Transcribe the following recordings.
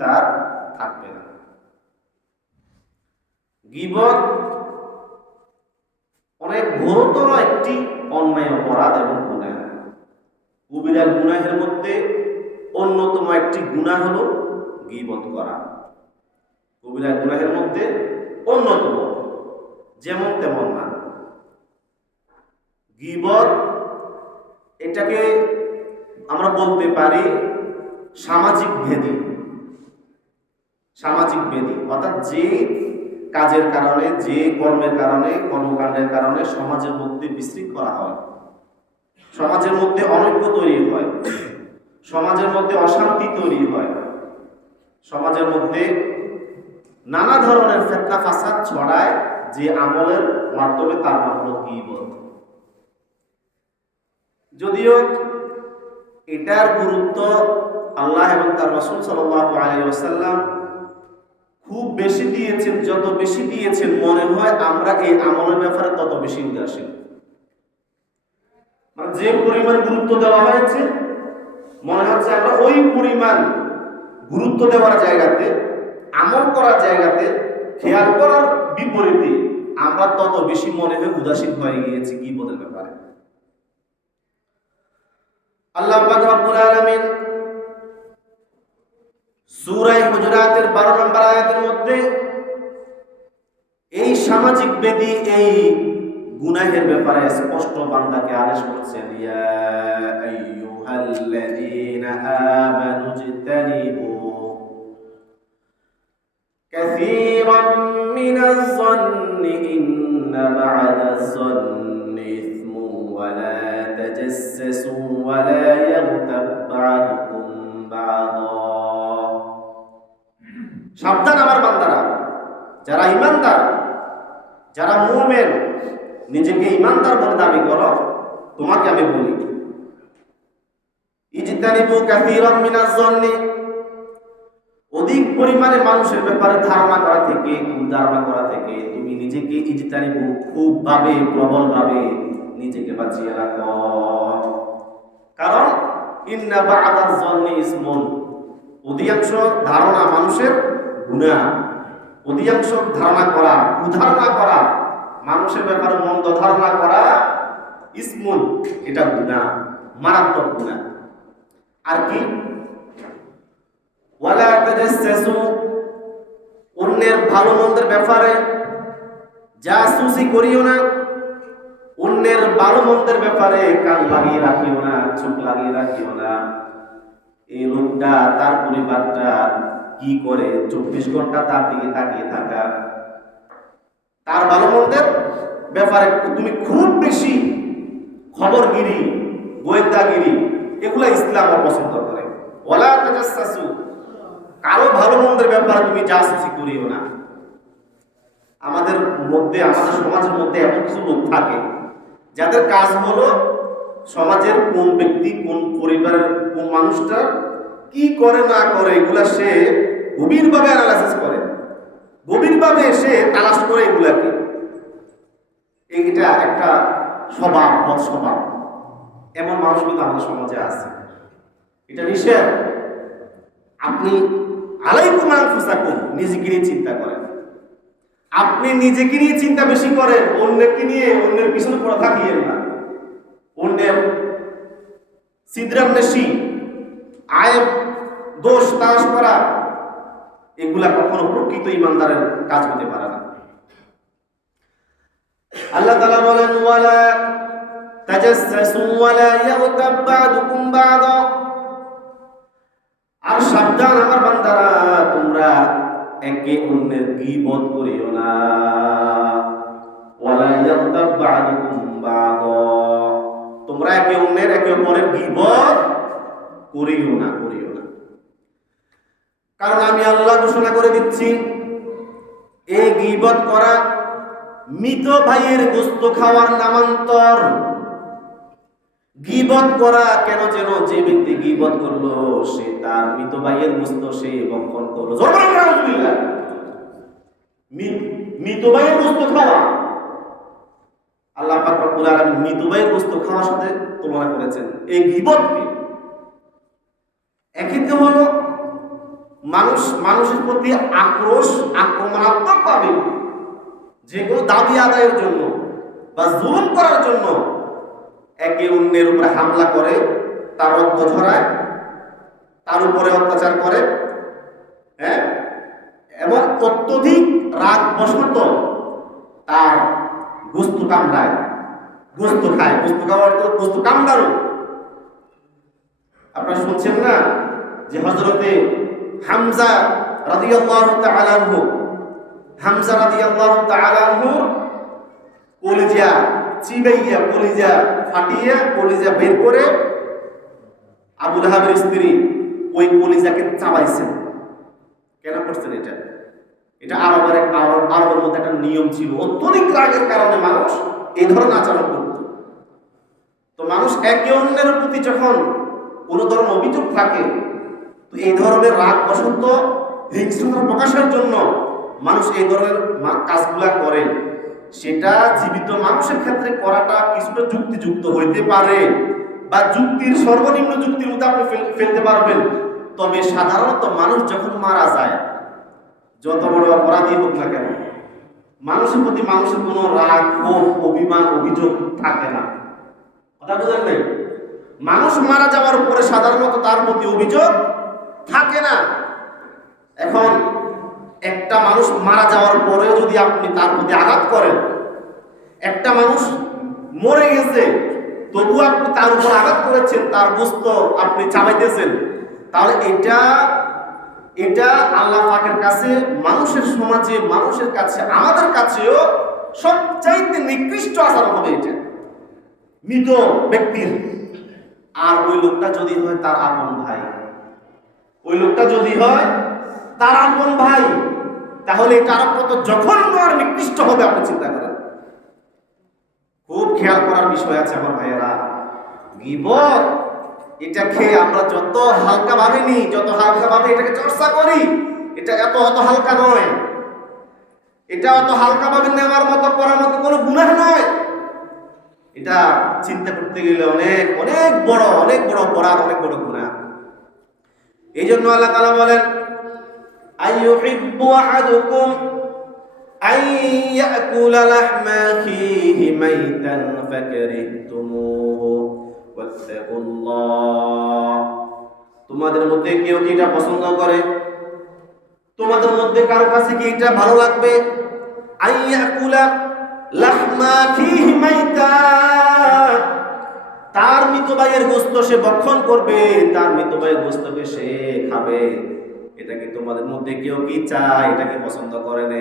তার থাকবে না। গীবত অনেক ঘোরতর একটি অন্যায় অপরাধ এবং গুনাহ। কবিরা গুনাহের মধ্যে অন্যতম একটি গুনাহ হলো গীবত করা। কবিরা গুনাহের মধ্যে অন্যতম, যেমন তেমন না। গীবত এটাকে আমরা বলতে পারি সামাজিক ভেদি। সামাজিক ভেদি অর্থাৎ যে কাজের কারণে, যে কর্মের কারণে, কর্মকাণ্ডের কারণে সমাজের মধ্যে বিশৃঙ্খলা হয়, সমাজের মধ্যে অনৈক্য তৈরি হয়, সমাজের মধ্যে অশান্তি তৈরি হয়, সমাজের মধ্যে নানা ধরনের ফিতনা ফাসাদ ছড়ায়, যে আমলের মাধ্যমে তার নাম হলো গীবত। যদিও এটার গুরুত্ব আল্লাহ এবং তার রাসূল সাল্লাল্লাহু আলাইহি ওয়াসাল্লাম খুব বেশি দিয়েছেন, যত বেশি দিয়েছেন মনে হয় আমরা এই আমলের ব্যাপারে তত বেশি উদাসীন। মানে যে পরিমাণ গুরুত্ব দেওয়া হয়েছে মনে হচ্ছে আমরা ওই পরিমাণ গুরুত্ব দেওয়ার জায়গাতে, আমল করার জায়গাতে, খেয়াল করার বিপরীতে আমরা তত বেশি মনে হয় উদাসীন হয়ে গিয়েছি গীবতের ব্যাপারে। আল্লাহ পাক রব্বুল আলামিন সূরা হুজুরাতের 12 নম্বর আয়াতের মধ্যে এই সামাজিক বেদি, এই গুনাহের ব্যাপারে স্পষ্ট বান্দাকে আদেশ করছেন, ইয়া আইয়ুহাল্লাযীনা আমানু ইজতানিবু কাসীরাম মিনাজ-যন্নি ইন্না বা'দাজ-যন্নি ইসমুন ওয়া লা তাজাসসাসু ওয়া লা ইয়াগতাব বা'দুকুম বা'দা। সাবধান আমার বান্দারা, যারা ঈমানদার, যারা মুমিন, নিজেকে ঈমানদার বলে দাবি করো, তোমাকে আমি বলি ইজতানিবু কাসীরাম মিনাজ-যন্নি, অধিক পরিমাণে মানুষের ব্যাপারে ধারণা করা থেকে, ধারণা করা থেকে তুমি নিজেকে ইজতানিবু, খুব ভাবে, প্রবল ভাবে নিজেকে বাঁচিয়ে রাখো। কারণ ইন্না বা'দাজ-যন্নি ইসমুন, অধিকাংশ ধারণা মানুষের গুনাহ। অধিকাংশ ধারণা করা, কুধারণা করা, মানুষের ব্যাপারে মন্দ ধারণা করা ইসমুন, এটা গুনাহ, মারাত্মক গুনাহ। আর কি ওয়ালা তাজাসসু, অন্যের ভালো মন্দের ব্যাপারে জাসুসি করিও না, অন্যের ভালো মন্দের ব্যাপারে কান লাগিয়ে রাখিও না, চোখ লাগিয়ে রাখিও না। এই লোকটা, তার পরিবারটা কি করে 24 ঘন্টা তার দিকে তাকিয়ে থাকা, তার ভালো মন্দের ব্যাপারে তুমি খুব বেশি খবরগিরি, গোয়েন্দাগিরি, এগুলা ইসলাম অপছন্দ করে। ওয়ালা তাজাসসু, কারো ভালো মন্দের ব্যাপারে তুমি জাসুসি করিও না। আমাদের মধ্যে, আমাদের সমাজের মধ্যে এমন কিছু লোক থাকে যাদের কাজ হলো সমাজের কোন ব্যক্তি, কোন পরিবারের কোন মানুষটা কি করে না করে এগুলা সে গভীরভাবে অ্যানালাইসিস করে, গভীরভাবে সে তালাশ করে এগুলাকে। এটা একটা স্বভাব, বদ স্বভাব। এমন মানুষ কিন্তু আমাদের সমাজে আছে। এটা নিষেধ। আপনি আলাইকুম আনফুসাকুম, নিজেকে নিয়ে চিন্তা করেন। আপনি নিজেকে নিয়ে চিন্তা বেশি করেন, অন্যকে নিয়ে, অন্যের পিছনে পড়ে থাকিয়েন না। অন্যের সিদ্রান্বেষী, আয়েব দোষ তালাশ করা, এগুলা কখনো প্রকৃত ইমানদারের কাজ হতে পারে না। আল্লাহ তাআলা বলেন, ওয়ালা তাজাসসু ওয়ালা ইয়াগতাব বা'দুকুম বা'দা, আর সাবধান আমার বান্দারা, তোমরা একে অন্যের গীবত করিও না। ওয়ালা ইয়াগতাব বা'দুকুম বা'দা, তোমরা একে অপরের গীবত করিও না, করিও না। কারণ আমি আল্লাহ ঘোষণা করে দিচ্ছি, এই গীবত করা মৃত ভাইয়ের গোশত খাওয়ার নামান্তর। গীবত করা কেন, যেন যে ব্যক্তি গীবত করলো সে তার মৃত ভাইয়ের গোশত সে ভক্ষণ করলো। মৃত ভাইয়ের গোশত খাওয়া, আল্লাহ পাক রব্বুল আলামিন মৃত ভাইয়ের গোশত খাওয়ার সাথে তুলনা করেছেন এই গীবতকে। এক্ষেত্রে হলো মানুষের প্রতি আক্রমণাত্মক ভাবে যে কোনো দাবি আদায়ের জন্য বা জুলুম করার জন্য একে অন্যের উপরে হামলা করে, তার রক্ত ঝরায়, তার উপরে অত্যাচার করে, হ্যাঁ, এবং অত্যধিক রাগ বশত তার গোস্ত কামড়ায়, গোস্ত খায়, গোস্ত খাওয়ার তো গোস্ত কামড়ানো। আপনারা শুনছেন না যে হযরতে হামজা রাদিয়াল্লাহু তাআলা আনহু, হামজা রাদিয়াল্লাহু তাআলা আনহু কলিজা চিবাইয়া, কলিজা ফাটিয়ে, কলিজা বের করে আবু লাহাবের স্ত্রী ওই কলিজাকে চাবাইছেন। কেন করছেন এটা? এটা আরবের মধ্যে একটা নিয়ম ছিল। অত্যধিক রাগের কারণে মানুষ এই ধরনের আচরণ করত। তো মানুষ একে অন্যের প্রতি যখন কোন ধরনের অভিযোগ থাকে, তো এই ধরনের রাগ বসন্ত হিংস্রতা প্রকাশের জন্য মানুষ এই ধরনের কাজগুলা করে। সেটা জীবিত মানুষের ক্ষেত্রে করাটা কিছুটা যুক্তিযুক্ত হইতে পারে, বা যুক্তির সর্বনিম্ন যুক্তির মধ্যে আপনি ফেলতে পারবেন। তবে সাধারণত মানুষ যখন মারা যায়, যত বড় অপরাধী হোক না কেন, মানুষের প্রতি মানুষের কোনো রাগ, ক্ষোভ, অভিমান, অভিযোগ থাকে না। কথা বুঝেন নাই? মানুষ মারা যাওয়ার পরে সাধারণত তার প্রতি অভিযোগ থাকে না। এখন একটা মানুষ মারা যাওয়ার পরে যদি আপনি তার প্রতি আঘাত করেন, একটা মানুষ মরে গেছে তবু আপনি তার উপর আঘাত করেছেন, তার গোশত আপনি চাবাইতেছেন, তাহলে এটা আল্লাহ পাকের কাছে, মানুষের সমাজে, মানুষের কাছে, আমাদের কাছেও সবচাইতে নিকৃষ্ট আচরণ হবে এটা মৃত ব্যক্তির। আর ওই লোকটা যদি হয় তার আপন ভাই, ওই লোকটা যদি হয় তার আপন ভাই, তাহলে এটা আরো কত জঘন্য আর নিকৃষ্ট হবে আপনি চিন্তা করেন। খুব খেয়াল করার বিষয় আছে আমার ভাইয়েরা। গীবত এটা খেয়ে আমরা যত হালকা ভাবে নিই, যত হালকা ভাবে এটাকে চর্চা করি, এটা অত হালকা নয়। এটা অত হালকা ভাবে নেওয়ার মতো, করার মতো কোনো গুনাহ নয়। এটা চিন্তা করতে গেলে অনেক অনেক বড় অপরাধ, অনেক বড় গুনাহ। এই জন্য আল্লাহ তাআলা বলেন, আইয়ুহিব্বু আহাদুকুম আন ইয়াকুলা লাহমা আখিহি মাইতান ফাকারিহতুমুহু ওয়াত্তাকুল্লাহ। তোমাদের মধ্যে কেউ কি এটা পছন্দ করে? তোমাদের মধ্যে কারো কাছে কি এটা ভালো লাগবে? আন ইয়াকুলা লাহমা আখিহি মাইতান, তার মৃত ভাইয়ের গোশত সে ভক্ষণ করবে, তার মৃত ভাইয়ের গোশতকে সে খাবে। এটা কি তোমাদের মধ্যে কেউ কি চায়? এটা কি পছন্দ করে না?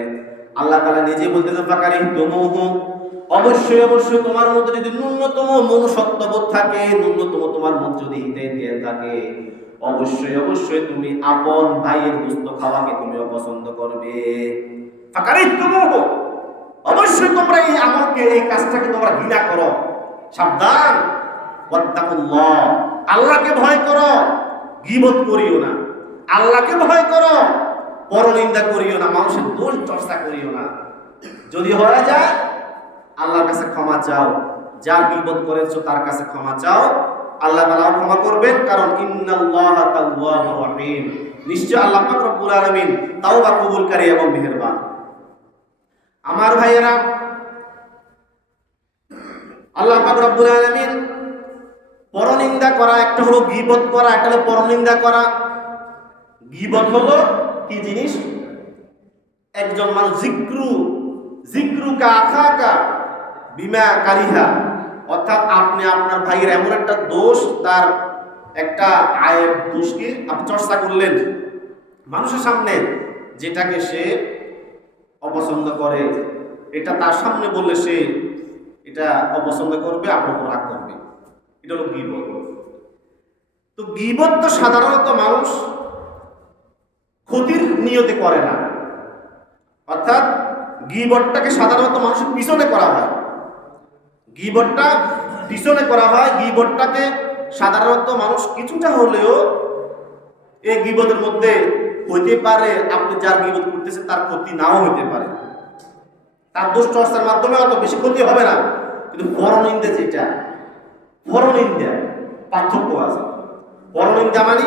আল্লাহ তাআলা নিজে বলতেছেন, ফাকারিহতুমুহু, অবশ্যই তোমার মধ্যে যদি ন্যূনতম মনুষ্যত্ববোধ থাকে, ন্যূনতম তোমার মধ্যে যদি হিদায়াত থাকে, অবশ্যই তুমি আপন ভাইয়ের গোশত খাওয়াকে তুমি অপছন্দ করবে। ফাকারিহতুমুহু, অবশ্যই তোমরা এই আমলকে, এই কাজটাকে তোমরা ঘৃণা করো। সাবধান, ওয়াত্তাকুল্লাহ, আল্লাহকে ভয় করো, গীবত করিও না। আল্লাহকে ভয় করো, পরনিন্দা করিও না, মানুষের দোষ চর্চা করিও না। যদি হয়ে যায় আল্লাহর কাছে ক্ষমা চাও, যার গীবত করেছো তার কাছে ক্ষমা চাও, আল্লাহ তাআলা ক্ষমা করবেন। কারণ ইন্নাল্লাহা তাওয়াবুর রহিম, নিশ্চয় আল্লাহ পাক রব্বুল আলামিন তাওবা কবুলকারী এবং মেহেরবান। আমার ভাইয়েরা, আল্লাহ পাক রব্বুল আলামিন পরনিন্দা করা, একটা হলো গীবত করা, একটা হলো পরনিন্দা করা। গীবত হলো কি জিনিস? একজন মানুষ জিক্রুকা আখাকা বিমা কারিহা, অর্থাৎ আপনি আপনার ভাইয়ের এমন একটা দোষ, তার একটা আয়ের দোষকে আপনি চর্চা করলেন মানুষের সামনে, যেটাকে সে অপছন্দ করে। এটা তার সামনে বললে সে এটা অপছন্দ করবে, আপনার উপর রাগ করবে। এটা হলো গীবত। তো গীবত তো সাধারণত মানুষ ক্ষতির নিয়তে করে না, অর্থাৎ গীবতটাকে সাধারণত মানুষের পিছনে করা হয়। গীবতটা পিছনে করা হয়। গীবতটাকে সাধারণত মানুষ কিছুটা হলেও এই গীবতের মধ্যে হইতে পারে, আপনি যার গীবত করতেছেন তার ক্ষতি নাও হইতে পারে, তার দোষ চর্চার মাধ্যমে অত বেশি ক্ষতি হবে না। কিন্তু পরনিন্দা, যেটা পরনিন্দা, পার্থক্য আছে। পরনিন্দা মানে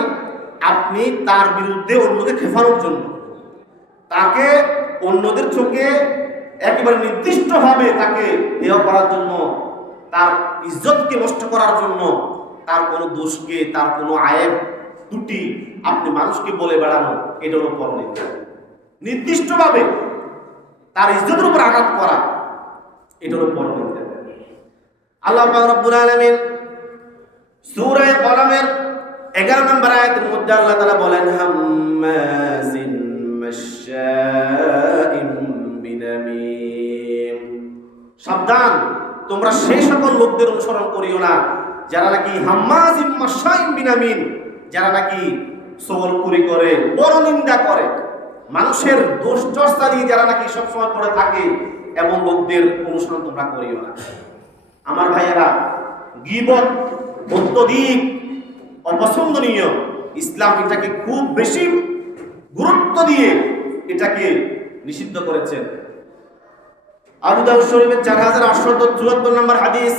আপনি তার বিরুদ্ধে অন্যকে খেপানোর জন্য, তাকে অন্যদের চোখে একেবারে নির্দিষ্টভাবে তাকে হেয় করার জন্য, তার ইজ্জতকে নষ্ট করার জন্য, তার কোনো দোষকে, তার কোনো আয়েব ত্রুটি আপনি মানুষকে বলে বেড়ানো, এটা হলো পরনিন্দা। নির্দিষ্টভাবে তার ইজ্জতের উপর আঘাত করা, এটা হলো পরনিন্দা। আল্লাহ পাক রব্বুল আলামিন সূরা কলমের 11 নম্বর আয়াতের মধ্যে আল্লাহ তাআলা বলেন, হাম্মাজিন মাশশাইন বিনামিম, সাবধান, তোমরা সেই সকল লোকদের অনুসরণ করিও না যারা নাকি হাম্মাজিন মাশশাইন বিনামিম, যারা নাকি সওয়ালকুরি করে, পরনিন্দা করে, মানুষের দোষ চর্চা নিয়ে যারা নাকি সবসময় পড়ে থাকে, এমন লোকদের অনুসরণ তোমরা করিও না। আমার ভাইয়েরা, গীবত অত্যধিক অপছন্দনীয়। ইসলাম এটাকে খুব বেশি গুরুত্ব দিয়ে এটাকে নিষিদ্ধ করেছেন। আবু দাউদ শরীফের 4874 নম্বর হাদিস,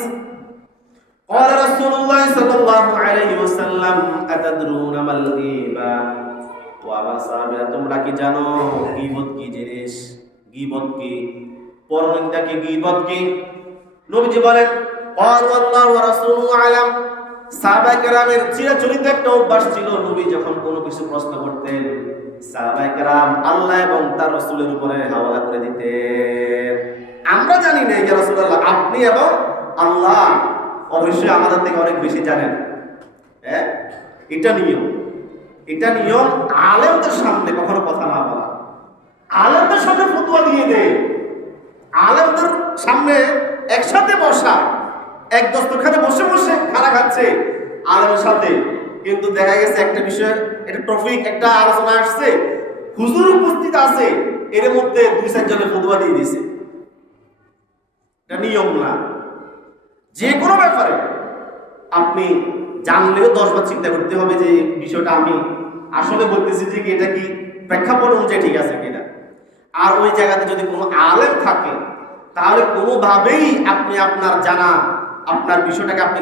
قال رسول الله صلى الله عليه وسلم أتدرون ما الغيبة, ও আমার সাহাবীরা, তোমরা কি জানো গীবত কি জিনিস? গীবত কি? পরনিন্দা কি? গীবত কি? নবীজি বলেন, قالوا والله ورسوله أعلم। সাহাবায়ে কেরামের চিরাচরিত একটা অভ্যাস ছিল, নবী যখন কোনো কিছু প্রশ্ন করতেন, সাহাবায়ে কেরাম আল্লাহ এবং তার রাসূলের উপরে হাওয়ালা করে দিতেন। আমরা জানি না ইয়া রাসূলুল্লাহ, আপনি এবং আল্লাহ অবশ্যই আমাদের থেকে অনেক বেশি জানেন। হ্যাঁ, এটা নিয়ম, এটা নিয়ম। আলেমদের সামনে কখনো কথা না বলা, আলেমদের সামনে ফতোয়া দিয়ে দেয়, আলেমদের সামনে একসাথে বসা, এক দস্তরখানে বসে বসে খানা খাচ্ছে আলেমের সাথে, কিন্তু দেখা গেছে একটা বিষয়, একটা টপিক, একটা আলোচনা আসছে, হুজুর উপস্থিত আছে, এর মধ্যে 2-4 জনের ফতোয়া দিয়ে দিয়েছে। এটা নিয়ম না। যে কোনো ব্যাপারে আপনি জানলেও 10 বার চিন্তা করতে হবে যে বিষয়টা আমি আসলে বলতেছি যে কি এটা কি প্রেক্ষাপট অনুযায়ী ঠিক আছে কিনা। আর ওই জায়গাতে যদি কোনো আলেম থাকে, তাহলে কোনোভাবেই আপনি আপনার জানা, আপনার বিষয়টাকে আপনি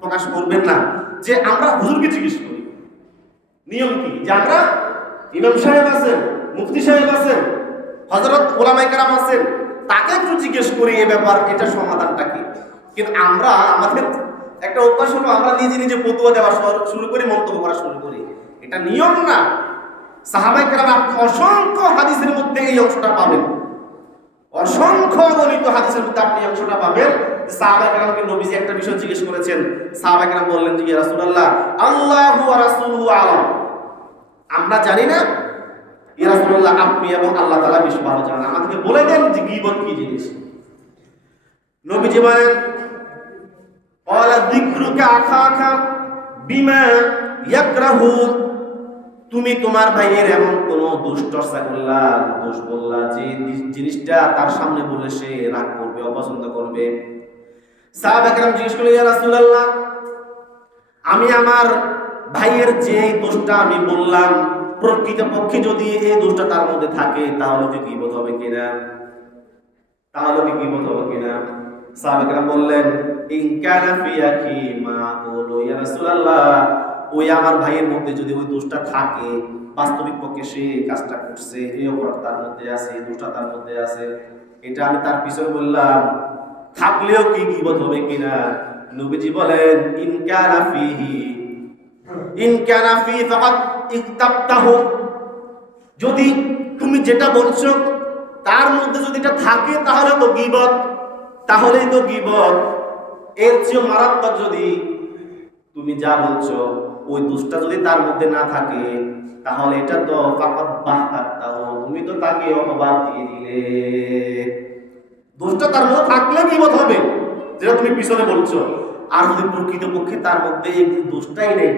প্রকাশ করবেন না যে আমরা হুজুরকে জিজ্ঞেস করি। নিয়ম কি? যে আমরা ইমাম সাহেব আছেন, মুফতি সাহেব আছেন, হযরত উলামায়ে কেরাম আছেন, তাকে একটু জিজ্ঞেস করি এই ব্যাপার, এটা সমাধানটা কি। কিন্তু আমরা, আমাদের একটা অভ্যাস হলো, আমরা নিজে নিজে ফতোয়া দেওয়া শুরু করি, মন্তব্য করা শুরু করি। এটা নিয়ম না। সাহাবায়ে কেরাম, আপনি অসংখ্য হাদিসের মধ্যে এই অংশটা পাবেন, অসংখ্য গণিত হাদিসের মধ্যে আপনি এই অংশটা পাবেন। সাহাবায়ে কেরামকে নবীজি একটা বিষয় জিজ্ঞেস করেছেন, সাহাবায়ে কেরাম বললেন যে ইয়া রাসূলুল্লাহ, আল্লাহু ওয়া রাসূলুহু আ'লাম, আমরা জানি না, ইয়া রাসূলুল্লাহ আপনি এবং আল্লাহ তাআলা বেশি ভালো জানেন, আমাদেরকে বলে দেন যে গীবত কি জিনিস। নবীজি বলেন, ক্বালা যিকরুকা আখাকা বিমা ইয়াকরাহু, তুমি তোমার ভাইয়ের এমন কোন দোষ চর্চা করলা, দোষ বললা, যে জিনিসটা তার সামনে বলে সে রাগ করবে, অপছন্দ করবে। সাহাবায়ে কেরাম জিজ্ঞেস করলেন, ইয়া রাসূলুল্লাহ, আমি আমার ভাইয়ের যে দোষটা আমি বললাম, প্রকৃতপক্ষে যদি এই দোষটা তার মধ্যে থাকে, তাহলে কি গীবত হবে কিনা? তাহলে কি গীবত হবে কিনা? সাহাবায়ে কেরাম বললেন, ইন কানা ফি আখি মা আকুলু, ইয়া রাসূলুল্লাহ, ওই আমার ভাইয়ের মধ্যে যদি ওই দোষটা থাকে, বাস্তবিক পক্ষে সে কাজটা করছে, এই অপরাধ তার মধ্যে আছে, এই দোষটা তার মধ্যে আছে, এটা আমি তার পিছনে বললাম, থাকলেও কি গীবত হবে কিনা? নবীজি বলেন, ইন কানা ফি ফাকাত ইকতাবতাহু, যদি তুমি যেটা বলছো তার মধ্যে যদি এটা থাকে, তাহলে তো গীবত, তাহলেই তো গীবত। এর চেয়ে মারাত্মক, যদি তুমি যা বলছো ওই দোষটা যদি তার মধ্যে না থাকে, তাহলে এটা তো ফাকাত বাহতাহু, তুমি তো তাকে অপবাদ দিয়ে দিলে। দোষটা তার মধ্যে থাকলে গীবত হবে, যেটা তুমি পিছনে বলছো। আর যদি প্রকৃতপক্ষে তার মধ্যে এই দোষটাই নেই,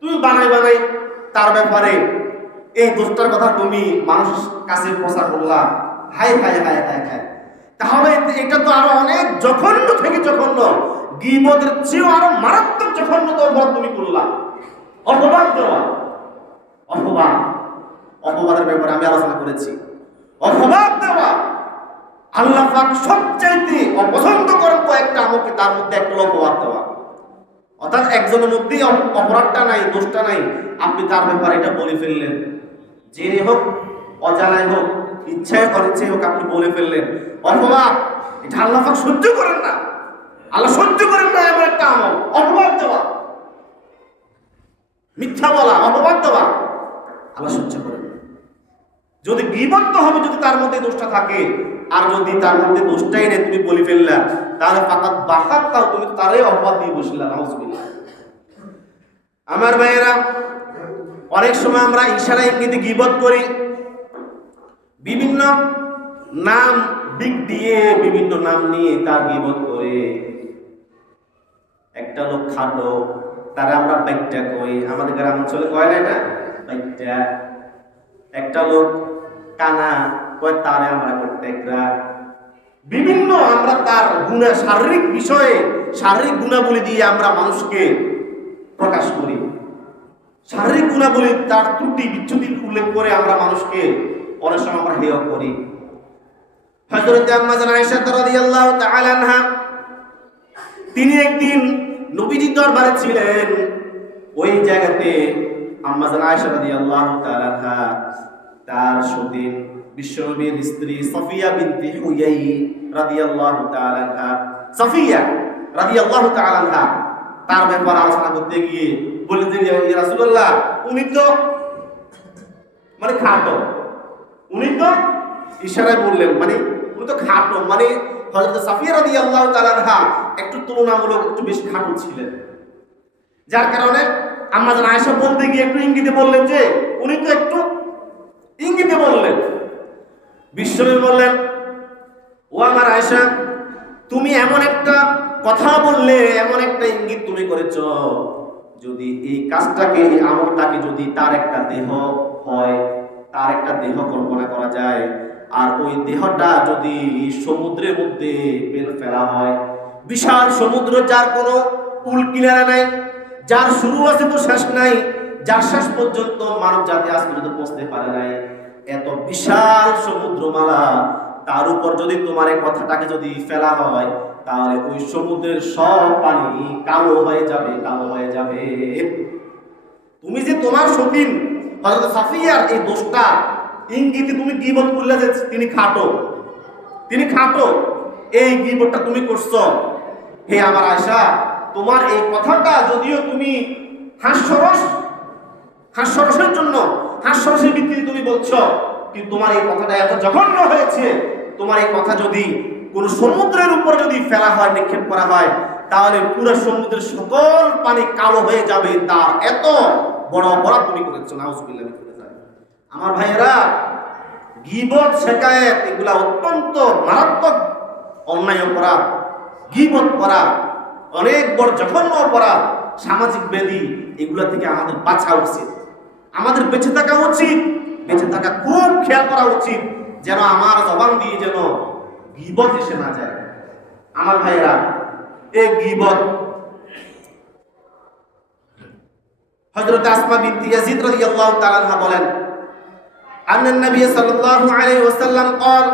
তুমি বানাই বানাই তার ব্যাপারে এই দোষটার কথা তুমি মানুষের কাছে প্রচার করলা, high high high high high, তাহলে এটা তো আরো অনেক জঘন্য থেকে জঘন্য, গীবতের চেয়েও আরো মারাত্মক জঘন্য তো অপরাধ তুমি করলা। অপবাদ দেওয়া, অপবাদের ব্যাপারে আমি আলোচনা করেছি। অপবাদ দেওয়া, আল্লাহ পাক সবচাইতে অপছন্দ করেন কয়েকটা আমলকে, তার মধ্যে একটা অপবাদ দেওয়া। অর্থাৎ একজনের মধ্যেই অপরাধটা নাই, দোষটা নাই, আপনি তার ব্যাপারে এটা বলে ফেললেন, জেনে হোক অজানায় হোক ইচ্ছায় অনিচ্ছায় হোক আপনি বলে ফেললেন, অথবা এটা আল্লাহ পাক সহ্য করেন না, আল্লাহ সহ্য করেন না এমন একটা আমল, অপবাদ দেওয়া, মিথ্যা বলা, অপবাদ দেওয়া আল্লাহ সহ্য করেন না। যদি গীবত হবে, যদি তার মধ্যে দোষটা থাকে, আর যদি তার মধ্যে দোষটাই নেই তুমি বলে ফেললা, তাহলে ফাকাত বাহাত্তাও, তুমি তারই অপবাদ দিয়ে বসলা, নাউজুবিল্লাহ। আমার ভাইয়েরা, অনেক সময় আমরা ইশারা ইঙ্গিতে গীবত করি, বিভিন্ন নাম দিক দিয়ে বিভিন্ন নাম নিয়ে তার গীবত করে। একটা লোক খাটো, তারা আমরা বাইকটা কই, আমাদের গ্রাম অঞ্চলে কয় না এটা বাইকটা। একটা লোক কানা, কয় তারে আমরা প্রত্যেকরা। বিভিন্ন আমরা তার গুণা, শারীরিক বিষয়ে শারীরিক গুণাবলী দিয়ে আমরা মানুষকে প্রকাশ করি, শারীরিক গুণাবলী তার ত্রুটি বিচ্যুতি উল্লেখ করে আমরা মানুষকে অনেক সময় আমরা হেয় করি। হযরত আম্মা জান আয়েশা রাদিয়াল্লাহু তাআলা আনহা, তিনি একদিন নবীজির দরবারে ছিলেন। ওই জায়গাতে আম্মা জান আয়েশা রাদিয়াল্লাহু তাআলা আনহা তার সতীন বিশ্বনবীর স্ত্রী সাফিয়া বিনতে হুয়াই রাদিয়াল্লাহু তাআলা আনহা, সাফিয়া রাদিয়াল্লাহু তাআলা আনহা, তার ব্যাপারে আলোচনা করতে গিয়ে বললেন যে ইয়া রাসূলুল্লাহ, উনি তো মানে খাটো, উনি তো ইশারায় বললেন মানে উনি তো খাটো, মানে হযরত সাফিয়া রাদিয়াল্লাহু তাআলা আনহা একটু তুলনামূলক একটু বেশি খাটো ছিলেন, যার কারণে আম্মা জান আয়েশা বলতে গিয়ে একটু ইঙ্গিতে বললেন যে উনি তো একটু ইঙ্গিতে বললেন। বিশ্বনবী বললেন, ও আমার আয়েশা, তুমি এমন একটা কথা বললে, এমন একটা ইঙ্গিত তুমি করেছ, যদি এই কাজটাকে, এই আমলটাকে যদি তার একটা দেহ হয়, তার একটা দেহ কল্পনা করা যায়, আর ওই দেহটা যদি সমুদ্রের মধ্যে ফেলা হয়, বিশাল সমুদ্র, যার কোনো কুল কিনারা নাই, যার শুরু আছে তো শেষ নাই, যার শেষ পর্যন্ত মানব জাতি আজ পর্যন্ত পৌঁছতে পারে নাই, এত বিশাল সমুদ্রমালা, তার উপর যদি তোমার এই কথাটাকে যদি ফেলা হয়, তাহলে ওই সমুদ্রের সব পানি কালো হয়ে যাবে, কালো হয়ে যাবে। তুমি যে তোমার সতীন হযরত সাফিয়ার এই দোষটা ইঙ্গিতে তুমি গীবত করলে যে তিনি খাটো, তিনি খাটো, এই গীবতটা তুমি করছো। হে আমার আয়েশা, তোমার এই কথাটা যদিও তুমি হাস্যরসের জন্য, হাস্যরসের ভিত্তিতে তুমি বলছো, কিন্তু তোমার এই কথাটা এত জঘন্য হয়েছে, তোমার এই কথা যদি কোন সমুদ্রের উপর যদি ফেলা হয়, নিক্ষেপ করা হয়, তাহলে পুরো সমুদ্রের সকল পানি কালো হয়ে যাবে, তার এত বড় অপরাধ তুমি করেছো, নাউজুবিল্লাহ। আমার ভাইয়েরা, গীবত, শিকায়েত এগুলা অত্যন্ত মারাত্মক অন্যায় অপরাধ। গীবত করা অনেক বড় জঘন্য অপরাধ, সামাজিক ব্যাধি, এগুলা থেকে আমাদের বাঁচা উচিত, আমাদের বেঁচে থাকা উচিত, বেঁচে থাকা খুব খেয়াল করা উচিত, যেন আমার জবান দিয়ে যেন গীবত এসে না যায়। আমার ভাইয়েরা, এই গীবত, হযরত আসমা বিনতে ইয়াজিদ রাদিয়াল্লাহু তাআলা আনহা বলেন, আন্নান নবী সাল্লাল্লাহু আলাইহি ওয়াসাল্লাম قال,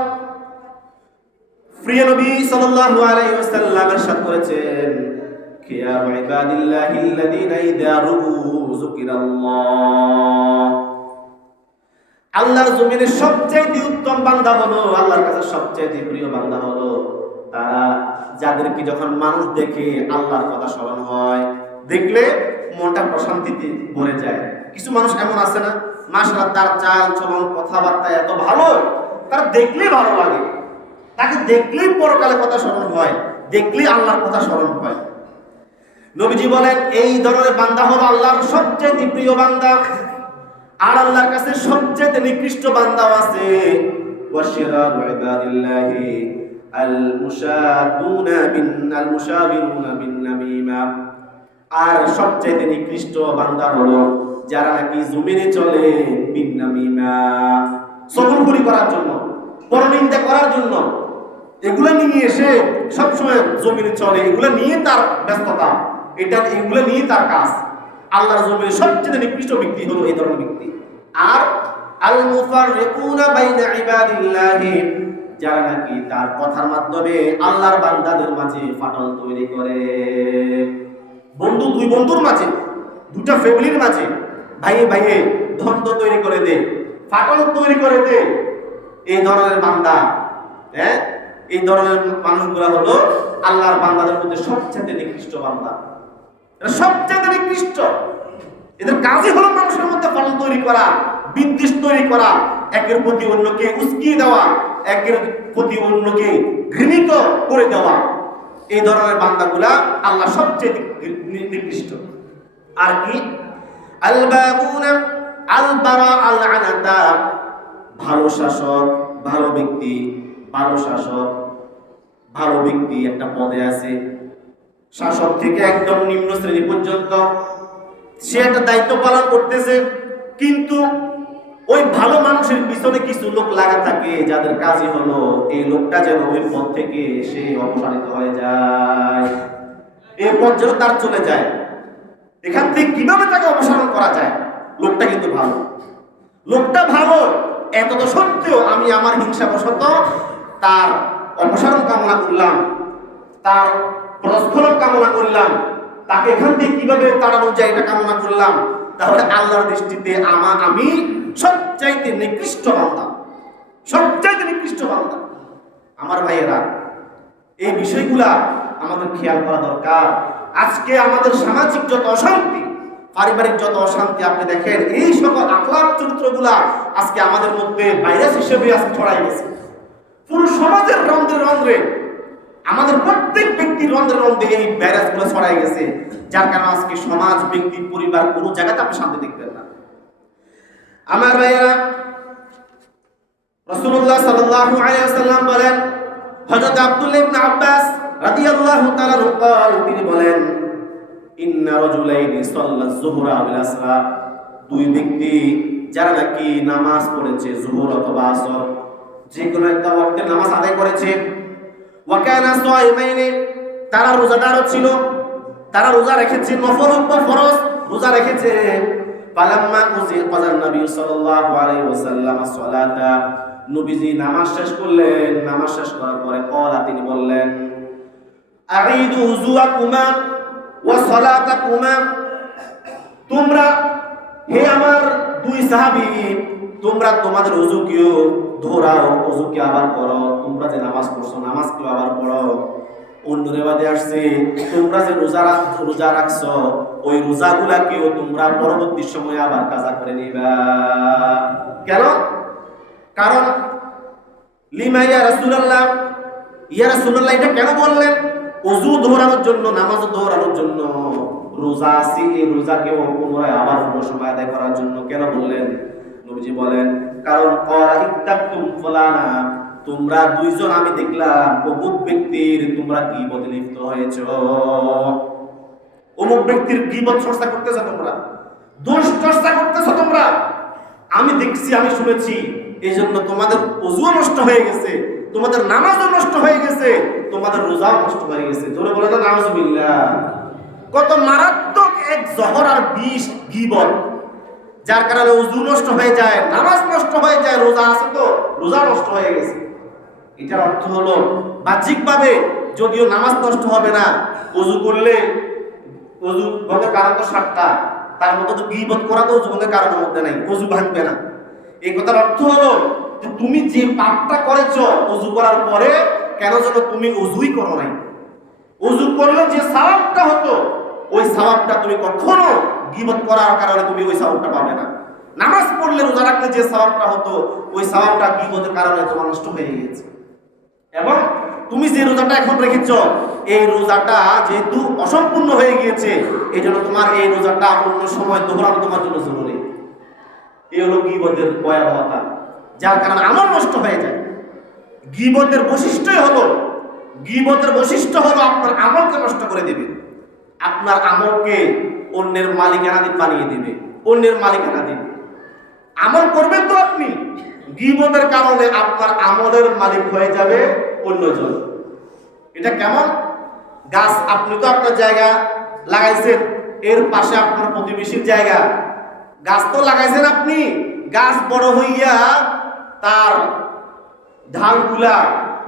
প্রিয় নবী সাল্লাল্লাহু আলাইহি ওয়াসাল্লাম ইরশাদ করেছেন, খিয়ারু ইবাদিল্লাহিল্লাযীনা ইযা রুউ যুকিরাল্লাহ, আল্লাহর জমিনে সবচেয়ে উত্তম বান্দা হলো, আল্লাহর কাছে সবচেয়ে প্রিয় বান্দা হলো তারা যাদেরকে যখন মানুষ দেখে আল্লাহর কথা স্মরণ হয়, দেখলে মনটা প্রশান্তিতে ভরে যায়। কিছু মানুষ এমন আছে না, মাশাআল্লাহ, তার চাল চলন কথাবার্তা এত ভালো, তার দেখলেই ভালো লাগে, তাকে দেখলেই পরকালে কথা স্মরণ হয়, দেখলেই আল্লাহর কথা স্মরণ হয়। নবীজি বলেন, এই ধরনের বান্দা হলো আল্লাহর সবচেয়ে প্রিয় বান্দা। আর আল্লাহর কাছে সবচেয়ে নিকৃষ্ট বান্দাও আছে, ওয়াশিরারু ইবাদিল্লাহি আল মুশাবিরুনা বিন নামিমা, আর সবচেয়ে নিকৃষ্ট বান্দা হলো যারা নাকি জমিনে চলে বিন নামিমা, চগলখড়ি করার জন্য, পরনিন্দা করার জন্য, এগুলা নিয়ে এসে সবসময় জমিনে চলে, এগুলা নিয়ে তার ব্যস্ততা, এগুলা নিয়ে তার কাজ। আল্লাহর জমিনে সবচেয়ে নিকৃষ্ট ব্যক্তি হলো এই ধরনের ব্যক্তি। আর আল মুফাররিকুনা বাইনা ইবাদিল্লাহি, যারা নাকি তার কথার মাধ্যমে আল্লাহর বান্দাদের মাঝে ফাটল তৈরি করে, বন্ধু দুই বন্ধুর মাঝে, দুটা ফ্যামিলির মাঝে ভাইয়ে ভাইয়ে দ্বন্দ্ব তৈরি করে দে, ফাটল তৈরি করে দে। এই ধরনের বান্দা, হ্যাঁ, এই ধরনের মানুষগুলা হলো আল্লাহর বান্দাদের মধ্যে সবচেয়ে নিকৃষ্ট বান্দা, এরা সবচেয়ে নিকৃষ্ট। এদের কাজই হলো মানুষের মধ্যে ফাটল তৈরি করা, বিদ্বেষ তৈরি করা, একের প্রতি অন্যকে উস্কিয়ে দেওয়া, একের প্রতি অন্যকে ঘৃণিত করে দেওয়া। এই ধরনের বান্দাগুলা আল্লাহ সবচেয়ে নিকৃষ্ট। আর কি আলবাগুনা আলবারা আলআনাতা, ভালো শাসক, ভালো ব্যক্তি, ভালো শাসক, ভালো ব্যক্তি একটা পদে আছে, শাসক থেকে একদম নিম্ন শ্রেণী পর্যন্ত সে একটা দায়িত্ব পালন করতেছে, কিন্তু ওই ভালো মানুষের পিছনে কিছু লোক লাগা থাকে যাদের কাজই হলো এই লোকটা যেন ওই পদ থেকে সে অপসারিত হয়ে যায়, এই পদ যেন তার চলে যায়। এখান থেকে কিভাবে তাকে অপসারণ করা যায়? লোকটা কিন্তু ভালো, লোকটা ভালো, এত তো সত্ত্বেও আমি আমার হিংসাবশত তার অপসারণ কামনা করলাম, তার প্রস্ফলন কামনা করলাম, তাকে এখান থেকে কিভাবে তাড়ানো যায় এটা কামনা করলাম। তাহলে আল্লাহর দৃষ্টিতে আমি সবচাইতে নিকৃষ্ট বান্দা, সবচাইতে নিকৃষ্ট বান্দা। আমার ভাইয়েরা, এই বিষয়গুলা আমাদের খেয়াল করা দরকার। আজকে আমাদের সামাজিক যত অশান্তি, পারিবারিক যত অশান্তি, আপনি দেখেন এই সকল আখলাক চরিত্রগুলা আজকে আমাদের মধ্যে ভাইরাস হিসেবে আজকে ছড়াই গেছে। পুরো সমাজের রন্ধ্রে রন্ধ্রে, আমাদের প্রত্যেক ব্যক্তির রন্ধ্রে রন্ধ্রে এই ভাইরাসগুলো ছড়াই গেছে, যার কারণে আজকে সমাজ, ব্যক্তি, পরিবার কোনো জায়গাতে আপনি শান্তি দেখবেন না। আমার ভাইয়েরা, রাসূলুল্লাহ সাল্লাল্লাহু আলাইহি ওয়াসাল্লাম বলেন, হযরত আব্দুল্লাহ ইবনে আব্বাস রাদিয়াল্লাহু তাআলা আনহু তিনি বলেন, ইন্না রাজুলাইনি সাল্লায যুহরা ওয়াল আসরা, দুই ব্যক্তি যারা নাকি নামাজ পড়েছে যুহর অথবা আসর, যে কোনো একটা ওয়াক্তের নামাজ আদায় করেছে, ওয়া কানা সাইমাইনি, তারা রোজাদার ছিল, তারা রোজা রেখেছে, নফল বা ফরজ রোজা রেখেছে। ফালাম্মা কাযান নবী সাল্লাল্লাহু আলাইহি ওয়াসাল্লাম সালাতা, নবীজি নামাজ শেষ করলেন, নামাজ শেষ করার পরে ক্বালা, তিনি বললেন, আঈদু উযুআকুমা ওয়া সালাতাকুমা, তোমরা, হে আমার দুই সাহাবী, তোমরা তোমাদের ওযুকেও ধরাও, ওযুকে আবার করো, তোমরা যে নামাজ পড়ছো নামাজকেও আবার পড়ো। অন্য রেওয়াজে আসছে, তোমরা যে রোজা রাখছো ওই রোজাগুলাকেও তোমরা পরবর্তী সময়ে আবার কাজা করে নিবা। কেন? কারণ লিমা ইয়া রাসূলুল্লাহ, ইয়া রাসূলুল্লাহ এটা কেন বললেন? ওযু ধরানোর জন্য, নামাজ ধরানোর জন্য। রোজা আছে, এই রোজাকেও পুনরায় আবার অন্য সময় আদায় করার জন্য। কেন বললেন? নবীজি বলেন, কারণ ইত্তাকুম ফুলানা, তোমরা দুইজন আমি দেখলাম অমুক ব্যক্তির তোমরা গীবতে লিপ্ত হয়েছো, অমুক ব্যক্তির গীবত চর্চা করতেছো, তোমরা দোষ চর্চা করতেছো, তোমরা আমি দেখছি, আমি শুনেছি, এই জন্য তোমাদের ওযুও নষ্ট হয়ে গেছে, তোমাদের নামাজও নষ্ট হয়ে গেছে, তোমাদের রোজাও নষ্ট হয়ে গেছে। জোরে বলে না নাউজুবিল্লাহ। কত মারাত্মক এক জহর আর বিষ গীবত, যার কারণে ওযু নষ্ট হয়ে যায়, নামাজ নষ্ট হয়ে যায়, রোজা আছে তো রোজা নষ্ট হয়ে গেছে। এটার অর্থ হলো বাহ্যিকভাবে যদিও নামাজ নষ্ট হবে না, ওযু করলে, ওযু ভঙ্গের কারণ তো 7টা, তার মধ্যে তো গীবত করা তো ওযু ভঙ্গের কারণের মধ্যে নাই, ওযু ভাঙবে না। এই কথার অর্থ হলো যে তুমি যে পাপটা করেছো ওযু করার পরে, কেন যেন তুমি ওযুই করো নাই। ওযু করলে যে সওয়াবটা হতো ওই সওয়াবটা তুমি কখনো গীবত করার কারণে তুমি ওই সওয়াবটা পাবে না। নামাজ পড়লে, রোজা রাখলে যে সওয়াবটা হতো ওই সওয়াবটা গীবতের কারণে তোমার নষ্ট হয়ে গেছে। এবং তুমি যে রোজাটা এখন রেখেছো এই রোজাটা যেহেতু অসম্পূর্ণ হয়ে গিয়েছে, এই জন্য তোমার এই রোজাটা অন্য সময় দোহরানো তোমার জন্য জরুরি। এই হলো গীবতের ভয়াবহতা, যার কারণে আমল নষ্ট হয়ে যায়। গীবতের বৈশিষ্ট্যই হলো, গীবতের বৈশিষ্ট্য হলো আপনার আমলকে নষ্ট করে দিবে, আপনার আমলকে অন্যের মালিকানাধীন বানিয়ে দিবে, অন্যের মালিকানাধীন। আমল করবেন তো আপনি, গীবতের কারণে আপনার আমলের মালিক হয়ে যাবে অন্যজন। এটা কেমন? গাছ আপনি তো আপনার জায়গা লাগাইছেন, এর পাশে আপনার প্রতিবেশীর জায়গা, গাছ তো লাগাইছেন আপনি, গাছ বড় হইয়া তার ঢালগুলা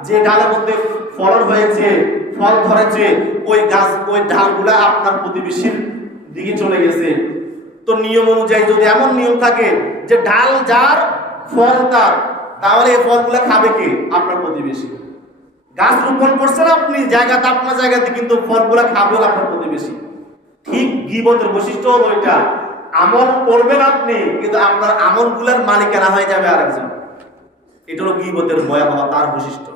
যে ডালের মধ্যে ফলন হয়েছে, ফল ধরেছে, ওই গাছ, ওই ডালগুলা আপনার প্রতিবেশীর দিকে চলে গেছে। তো নিয়ম অনুযায়ী যদি এমন নিয়ম থাকে যে ডাল যার ফল তার, তাহলে এই ফলগুলা খাবে কে? আপনার প্রতিবেশী। গাছ রোপণ করছেন আপনি জায়গাতে, আপনার জায়গাতে, কিন্তু ফলগুলা খাবে আপনার প্রতিবেশী। ঠিক গীবতের বৈশিষ্ট্য হলো এটা, আমল করবেন আপনি কিন্তু আপনার আমলগুলার মালিকানা হয়ে যাবে আরেকজন। এটা হলো গীবতের ভয়াবহ তার বৈশিষ্ট্য।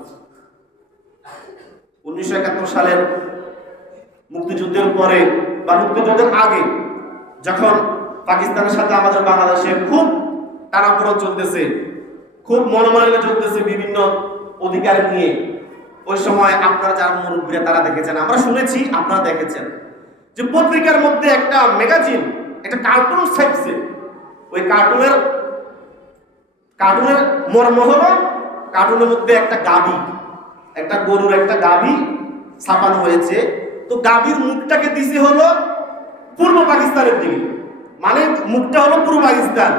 1971 সালের মুক্তিযুদ্ধের পরে বা মুক্তিযুদ্ধের আগে যখন পাকিস্তানের সাথে আমাদের বাংলাদেশে খুব টানাপোড়েন চলতেছে, খুব মনোমালিন্য চলতেছে বিভিন্ন অধিকার নিয়ে, ওই সময় আপনারা যারা মুরব্বীরা তারা দেখেছেন, আমরা শুনেছি, আপনারা দেখেছেন যে পত্রিকার মধ্যে একটা ম্যাগাজিন, একটা কার্টুন ছাপছে। ওই কার্টুনের মর্ম হলো, কার্টুনের মধ্যে একটা গাভী, একটা গরুর একটা গাভী ছাপানো হয়েছে। তো গাভীর মুখটাকে দিছে হলো পূর্ব পাকিস্তানের দিকে, মানে মুখটা হলো পূর্ব পাকিস্তান,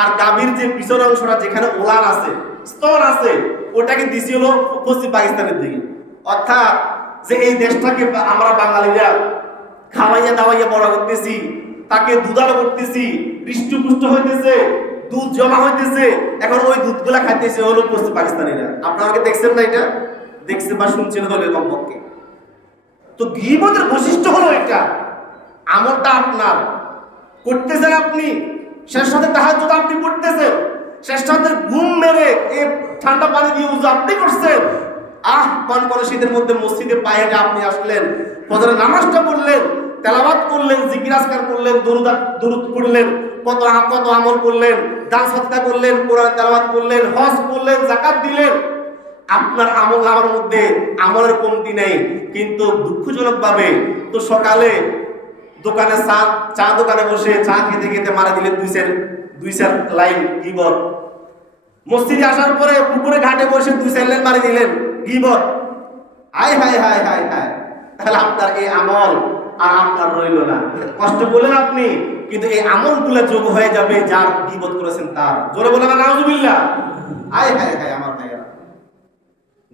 আর গাভীর যে পিছনের অংশটা যেখানে ওলান আছে, স্তন আছে, ওটাকে দিছে হলো পশ্চিম পাকিস্তানের দিকে। অর্থাৎ যে এই দেশটাকে আমরা বাঙালিরা খাওয়াইয়া দাওয়াইয়া বড় করতেছি, তাকে দুধালো করতেছি, হৃষ্টপুষ্ট হইতেছে, দুধ জমা হইতেছে, এখন ওই দুধগুলা খাইতেছে হলো পশ্চিম পাকিস্তানিরা। আপনারা দেখছেন না? এটা দেখছেন বা শুনছেন হলে কমপক্ষে। তো গীবতের বৈশিষ্ট্য হলো এটা, আমলটা আপনার করতেছেন আপনি, শেষ সাথে তাহাজ্জুদ আপনি পড়তেছেন, শেষ সাথে ঘুম মেরে এই ঠান্ডা পানি দিয়ে উযু আপনি করছেন, কনকনে শীতের মধ্যে মসজিদে পায়ে আপনি আসলেন, ফজরের নামাজটা পড়লেন, তেলাওয়াত করলেন, জিকির আজকার করলেন, দরুদ পড়লেন, কত আমল করলেন, দান সদকা করলেন, কোরআন তেলাওয়াত করলেন, হজ করলেন, যাকাত দিলেন, আপনার আমল নামার মধ্যে আমলের কমতি নেই। কিন্তু দুঃখজনক ভাবে তো সকালে দোকানে চা দোকানে বসে চা খেতে খেতে মারা দিলেন দুই চার লাইন গীবত, মসজিদে আসার পরে পুকুরে ঘাটে বসে 2-4 লাইন মারি দিলেন গীবত। হায় হায় হায় হায় হায়, তাহলে আপনার এই আমল আর আপনার রইল না। কষ্ট করলেন আপনি, কিন্তু এই আমলগুলো যোগ হয়ে যাবে যার গীবত করেছেন তার। জোরে বলেন না নাউজুবিল্লাহ। হায় হায় হায় আমার ভাইয়েরা,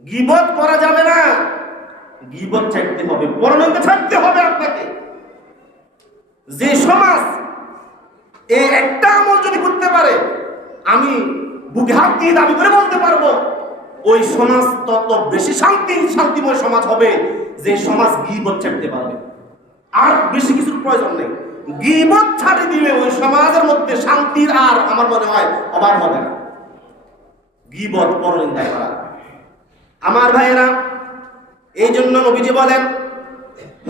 গীবত করা যাবে না, গীবত ছাড়তে হবে, পরনিন্দা ছাড়তে হবে আপনাকে। যে সমাজ এই একটা আমল যদি করতে পারে, আমি বুকে হাত দিয়ে দাবি করে বলতে পারবো, ওই সমাজ তত বেশি শান্তিময় সমাজ হবে যে সমাজ গীবত ছাড়তে পারবে। আর বেশি কিছুর প্রয়োজন নেই, গীবত ছাড়ে দিলে ওই সমাজের মধ্যে শান্তির আর আমার মনে হয় অভাব হবে না। গীবত, পরনিন্দা করা। আমার ভাইয়েরা, এই জন্য নবীজি বলেন,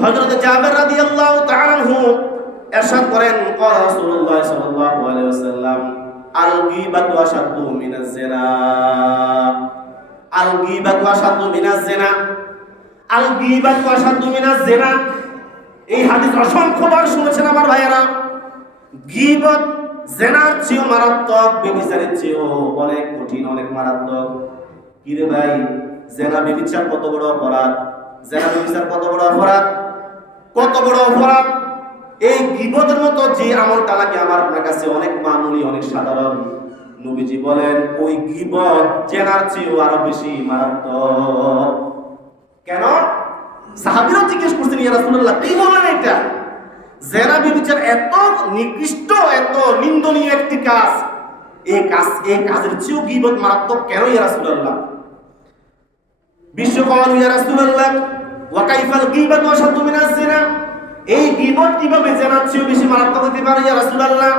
হযরত জাবের রাদিয়াল্লাহু তাআলা আনহু ইরশাদ করেন, ক্বালা রাসূলুল্লাহ সাল্লাল্লাহু আলাইহি ওয়াসাল্লাম, আল গীবাতু আশাদ্দু মিনাজ জিনা, আল গীবাতু আশাদ্দু মিনাজ জিনা, আল গীবাতু আশাদ্দু মিনাজ জিনা। এই হাদিস অসংখ্যবার শুনেছেন আমার ভাইয়েরা। গীবত জিনার চেয়েও মারাত্মক, ব্যভিচারের চেয়েও অনেক কঠিন, অনেক মারাত্মক। কি রে ভাই, জিনা ব্যভিচার কত বড় অপরাধ, জিনা ব্যভিচার কত বড় অপরাধ, কত বড় অপরাধ। এই গীবতের মতো যে আমলটা নাকি আমার আপনার কাছে অনেক মামুলি, অনেক সাধারণ, নবীজি বলেন ওই গীবত জিনার চেয়েও আরো বেশি মারাত্মক। কেন? সাহাবীরা জিজ্ঞেস করছেন, ইয়া রাসূলুল্লাহ কি বলেন এটা? জিনা ব্যভিচার এত নিকৃষ্ট, এত নিন্দনীয় একটি কাজ, এই কাজের চেয়েও গীবত মারাত্মক কেন ইয়া রাসূলুল্লাহ? বিশ্বকল ইয়া রাসূলুল্লাহ ওয়া কাইফাল গীবাতু আশাদ্দু মিনাজ জিনা, এই গীবত কিভাবে জিনার চেয়েও বেশি মারাত্মক হতে পারে ইয়া রাসূলুল্লাহ?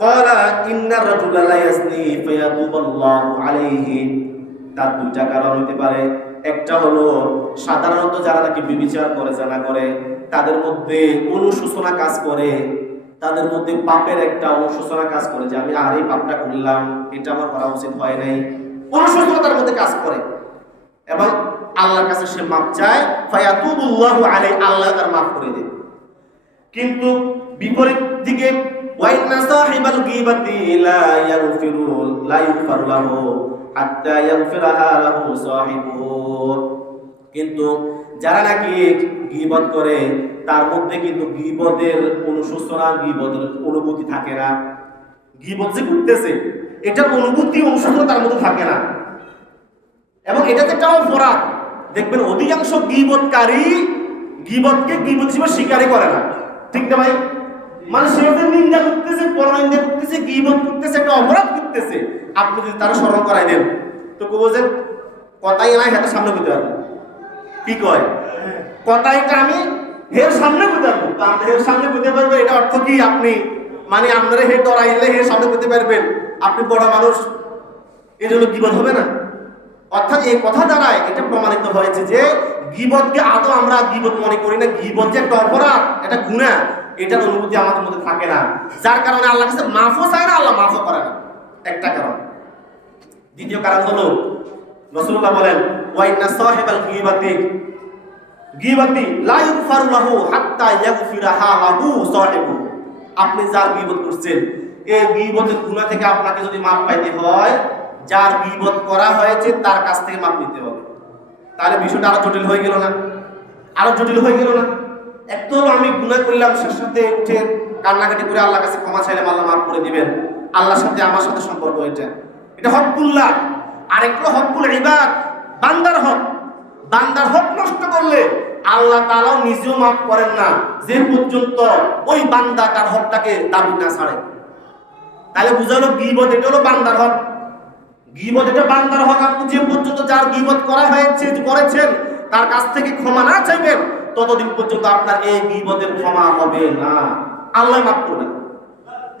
ক্বালা ইন্নার রাজুলা লা ইয়াজনি ফায়াতুবুল্লাহু আলাইহি। তার দুইটা কারণ হতে পারে। একটা হলো সাধারণত যারা নাকি ব্যভিচার করে, জানা করে, তাদের মধ্যে অনুশোচনা কাজ করে, তাদের মধ্যে পাপের একটা অনুশোচনা কাজ করে যে আমি আর এই পাপটা করলাম, এটা আমার করা উচিত হয় নাই, অনুশোচনা তার মধ্যে কাজ করে, এবং আল্লাহর কাছে সে মাপ চায়, ফায়াতুবুল্লাহু আলাইহি, আল্লাহ তার মাফ করে দেন। কিন্তু বিপরীত দিকে ওয়াইন্না সাহিবাল গীবাতি লা ইউগফারু লাহু হাত্তা ইয়াগফিরাহা লাহু সাহিবুহু। কিন্তু যারা নাকি গীবত করে তার মধ্যে কিন্তু গীবতের অনুশোচনা, গীবতের অনুভূতি থাকে না। গীবত যে করতেছে এটার অনুভূতি, অনুশোচনা তার মধ্যে থাকে না। এবং এটাতে একটা অপরাধ। দেখবেন অধিকাংশ গীবতকারী গীবতকে গীবত হিসেবে স্বীকারই করে না, ঠিক না ভাই? মানে সে ওদের নিন্দা করতেছে, পরনিন্দা করতেছে, গীবত করতেছে, একটা অপরাধ করতেছে। আপনি যদি তারা স্মরণ করাই দেন তো বুঝেন কথাই নাই হাতের সামনে বুঝতে পারবেন। কি কয় কথাইটা আমি হের সামনে বুঝতে পারবো, তো আপনি হের সামনে বুঝতে পারবেন, এটা অর্থ কি? আপনি মানে আপনারা হে ডরাইলে হে সামনে বুঝতে পারবেন, আপনি বড় মানুষ, এই জন্য গীবত হবে না। অর্থাৎ এই কথা দ্বারাই এটা প্রমাণিত হয়েছে যে গীবতকে আদৌ আমরা গীবত মনে করি না, গীবত যে একটা অপরাধ, এটা গুনাহ, এটার অনুভূতি আমাদের মধ্যে থাকে না, যার কারণে আল্লাহর কাছে মাফও চায় না, আল্লাহ মাফও করে না। একটা কারণ। দ্বিতীয় কারণ হলো রাসূলুল্লাহ বলেন ওয়া ইন্না সাহিবাল গীবতি লা ইগফারু লাহু হাত্তা ইয়াগফিরাহা লাহু সাহিবু। আপনি যার গীবত করছেন, এই গীবতের গুনাহ থেকে আপনাকে যদি মাফ পাইতে হয়, যার গীবত করা হয়েছে তার কাছ থেকে মাফ নিতে হবে। তাহলে বিষয়টা আরো জটিল হয়ে গেল না? আরো জটিল হয়ে গেল না? একটু আমি গুনাহ করলাম, সাথে উঠে কান্নাকাটি করে আল্লাহর কাছে ক্ষমা চাইলাম, আল্লাহ মাফ করে দিবেন, আল্লাহর সাথে আমার সাথে সম্পর্ক, এটা হকুল্লাহ। আর একটু হকুল ইবাদ, বান্দার হক। বান্দার হক নষ্ট করলে আল্লাহ তাআলা নিজেও মাফ করেন না, যে পর্যন্ত ওই বান্দা তার হকটাকে দাবি না ছাড়ে। তাহলে বুঝালো গীবত এটা হলো বান্দার হক। গীবত এটা বান্দার হক। আপনি যে পর্যন্ত যার গীবত করা হয়েছে করেছেন তার কাছ থেকে ক্ষমা না চাইবেন, ততদিন পর্যন্ত আপনার এই গীবতের ক্ষমা হবে না, আল্লাহ মাফ করবেন।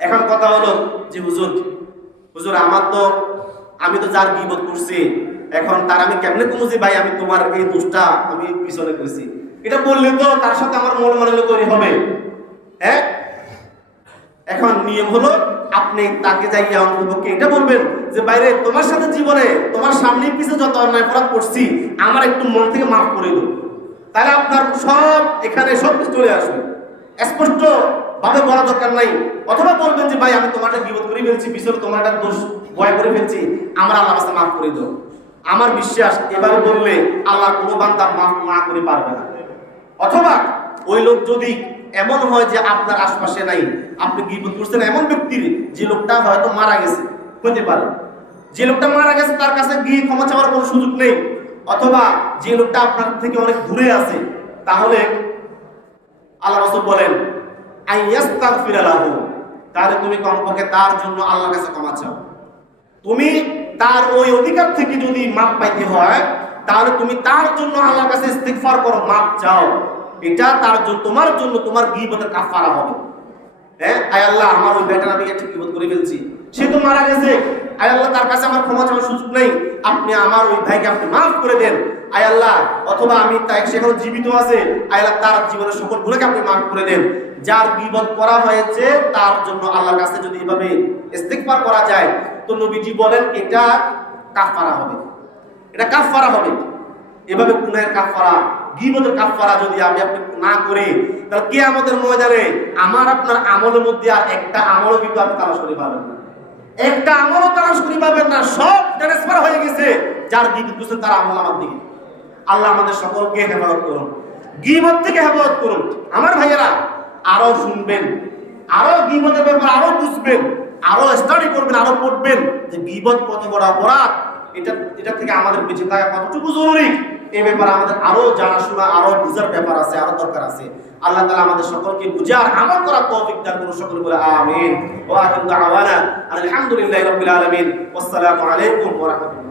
এখন কথা হলো যে হুজুর আমি তো যার গীবত করছি, এখন তার আমি কেমনে কমু যে ভাই আমি তোমার এই দোষটা আমি পিছনে করেছি? এটা বললে তো তার সাথে আমার মনোমালিন্য তৈরি হবে। হ্যাঁ, এখন নিয়ম হলো আপনি তাকে যাইয়া অন্তপক্ষে এটা বলবেন যে বাইরে তোমার সাথে জীবনে তোমার সামনে পিছিয়ে যত অন্যায় অপরাধ করছি আমার একটু মন থেকে মাফ করে দিও। তাহলে আপনার সব এখানে সব কিছু চলে আসবে, স্পষ্ট ভাবে বলা দরকার নাই। অথবা বলবেন যে ভাই আমি তোমারটা গীবত করে ফেলছি, পিছনে তোমার একটা দোষ ভয় করে ফেলছি, আমার আল্লাহর কাছে মাফ করে দাও। আমার বিশ্বাস এভাবে বললে আল্লাহ কোনো বান্দা মাফ না করে পারবে না। অথবা ওই লোক যদি এমন হয় যে আপনার আশপাশে নাই, আপনি গীবত করছেন এমন ব্যক্তির যে লোকটা হয়তো মারা গেছে, হতে পারে যে লোকটা মারা গেছে তার কাছে গিয়ে ক্ষমা চাওয়ার কোনো সুযোগ নেই, অথবা যে লোকটা আপনার থেকে অনেক দূরে আছে, তাহলে আল্লাহ রাসূল বলেন আইয়াস্তাগফিরা লাহু, তাহলে তুমি কমপক্ষে তার জন্য আল্লাহর কাছে ক্ষমা চাও। তুমি তার ওই অধিকার থেকে যদি মাপ পাইতে হয়, তাহলে তুমি তার জন্য আল্লাহর কাছে ইস্তিগফার করো, মাপ চাও। এটা তার জন্য তোমার জন্য তোমার গীবতের কাফারা হবে। হ্যাঁ, আয় আল্লাহ আমার ওই বেটার আমি একটা গীবত করে ফেলছি, সে তো মারা গেছে, আয় আল্লাহ তার কাছে আমার ক্ষমা চাওয়ার সুযোগ নেই, আপনি আমার ওই ভাইকে আপনি মাফ করে দেন আয় আল্লাহ। অথবা আমি তাই সেখানে জীবিত আছে, আয় আল্লাহ তার জীবনের সকল গুণাকে আপনি মাফ করে দেন। যার গীবত করা হয়েছে তার জন্য আল্লাহর কাছে যদি এভাবে ইস্তিগফার করা যায়, তো নবীজি বলেন এটা কাফারা হবে, এটা কাফারা হবে। এভাবে গুনাহের কাফারা, গীবতের কাফারা যদি আমি আপনি না করি, তাহলে কিয়ামতের ময়দানে আমার আপনার আমলের মধ্যে আর একটা আমলও কিন্তু আপনি তালাশ করে পাবেন না, একটা আমলও তালাশ করে পাবেন না, সব ট্রান্সফার হয়ে গেছে যার গীবত করছেন তার আমল আমার দিকে। আল্লাহ আমাদের সকলকে হেফাজত করুন, গীবত থেকে হেফাজত করুন। আমার ভাইয়েরা আরো শুনবেন, আরো গীবতের ব্যাপারে আরো বুঝবেন, আরো স্টাডি করবেন, আরো পড়বেন যে গীবত কত বড় অপরাধ, এটা থেকে আমাদের বেঁচে থাকা কতটুকু জরুরি, এই ব্যাপারে আমাদের আরো জানাশোনা, আরো বুঝার ব্যাপার আছে, আরো দরকার আছে। আল্লাহ তাআলা আমাদের সকলকে বুঝার আমল করার তৌফিক দান করুন, সকলে বলে আমিন। ওয়া আখিরু দাওয়ানা আলহামদুলিল্লাহি রাব্বিল আলামিন। আসসালামু আলাইকুম ওয়া রাহমাতুল্লাহ।